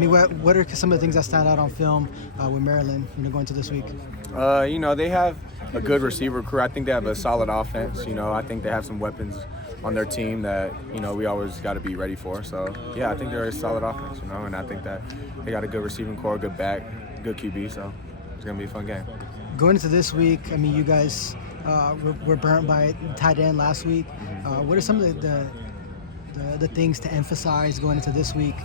mean, what are some of the things that stand out on film with Maryland, going to this week? They have a good receiver crew. I think they have a solid offense. I think they have some weapons on their team that, we always got to be ready for. So, yeah, I think they're a solid offense, and I think that they got a good receiving core, good back, good QB, so it's going to be a fun game. Going into this week, I mean, you guys were burnt by tight end last week. What are some of the things to emphasize going into this week?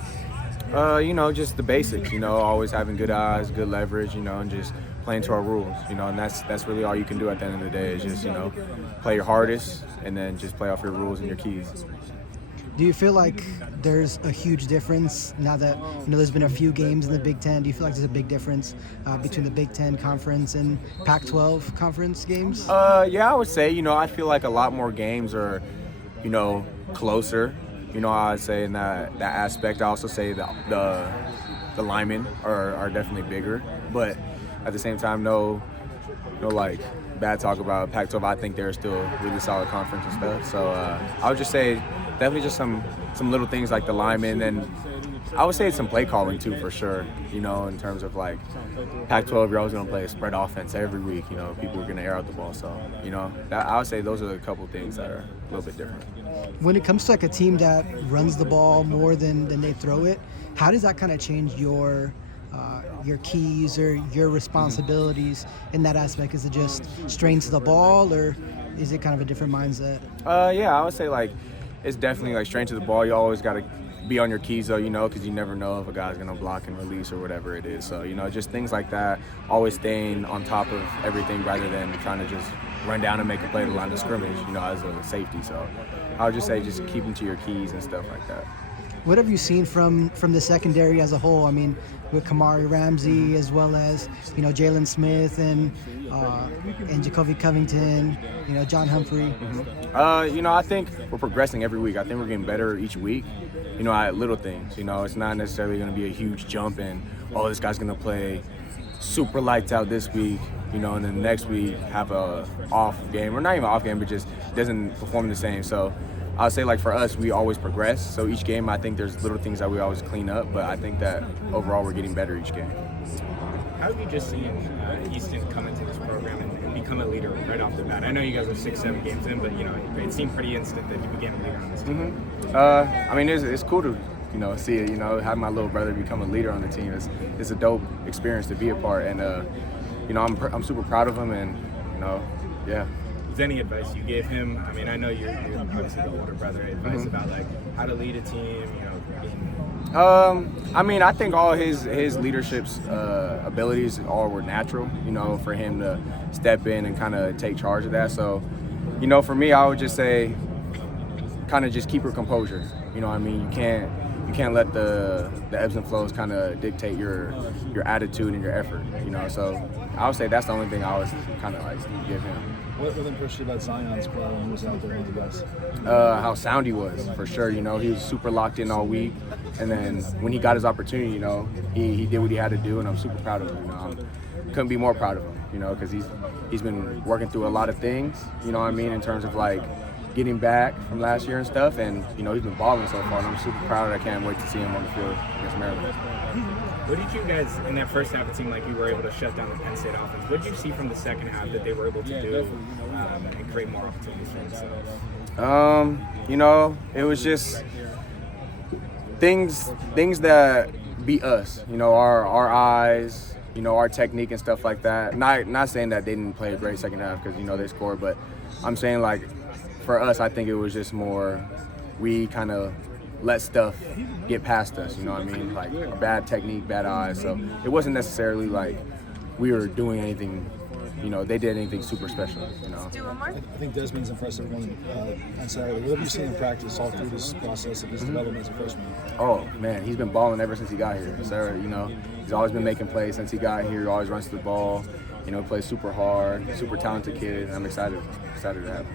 Just the basics, always having good eyes, good leverage, and just playing to our rules, and that's really all you can do at the end of the day is just, play your hardest and then just play off your rules and your keys. Do you feel like there's a huge difference now that, there's been a few games in the Big Ten? Do you feel like there's a big difference between the Big Ten conference and Pac-12 conference games? Yeah, I would say, I feel like a lot more games are, closer. I'd say in that aspect. I also say the linemen are definitely bigger, but at the same time, no like bad talk about Pac-12. I think they're still a really solid conference and stuff. So I would just say definitely just some little things like the linemen, and I would say some play calling too for sure. In terms of like Pac-12, you're always going to play a spread offense every week. People are going to air out the ball. So I would say those are a couple things that are a little bit different. When it comes to like a team that runs the ball more than they throw it, how does that kind of change your keys or your responsibilities in that aspect? Is it just straight to the ball, or is it kind of a different mindset? Yeah, I would say like it's definitely like straight to the ball. You always got to be on your keys though, because you never know if a guy's going to block and release or whatever it is. So, just things like that, always staying on top of everything rather than trying to just run down and make a play at the line of scrimmage, as a safety. So I would just say just keep them to your keys and stuff like that. What have you seen from the secondary as a whole? I mean, with Kamari Ramsey as well as, Jalen Smith and Jacoby Covington, John Humphrey. I think we're progressing every week. I think we're getting better each week, at little things. It's not necessarily going to be a huge jump in, this guy's going to play super lights out this week, and then the next week have a off game, or not even off game, but just doesn't perform the same. So I'll say, like, for us, we always progress. So each game, I think there's little things that we always clean up, but I think that overall we're getting better each game. How have you just seen Easton come into this program and become a leader right off the bat? I know you guys are 6-7 games in, but, it seemed pretty instant that you became a leader on this team. It's cool to, see it, have my little brother become a leader on the team. It's a dope experience to be a part, and, I'm super proud of him, and, yeah. Is there any advice you gave him? I mean, I know you're obviously the older brother. Advice about like how to lead a team, I think all his leadership's abilities all were natural. For him to step in and kind of take charge of that. So, for me, I would just say, kind of just keep your composure. You can't let the ebbs and flows kind of dictate your attitude and your effort. So I would say that's the only thing I always kind of like give him. What really impressed you about Zion's play when he was out there with the guys? How sound he was, for sure. He was super locked in all week, and then when he got his opportunity, he did what he had to do, and I'm super proud of him. Couldn't be more proud of him, because he's been working through a lot of things, in terms of like getting back from last year and stuff, and he's been balling so far, and I'm super proud. I can't wait to see him on the field against Maryland. What did you guys, in that first half, it seemed like you were able to shut down the Penn State offense. What did you see from the second half that they were able to do and create more opportunities for themselves? It was just things that beat us, our eyes, our technique and stuff like that. Not saying that they didn't play a great second half because, they scored, but I'm saying, like, for us, I think it was just more we kind of let stuff get past us, like bad technique, bad eyes. So it wasn't necessarily like we were doing anything, they did anything super special, I think Desmond's impressive on Saturday. What have you seen in practice all through this process of his development as a freshman? Oh, man, he's been balling ever since he got here. Sarah, he's always been making plays since he got here. He always runs the ball, plays super hard, super talented kid. I'm excited to have him.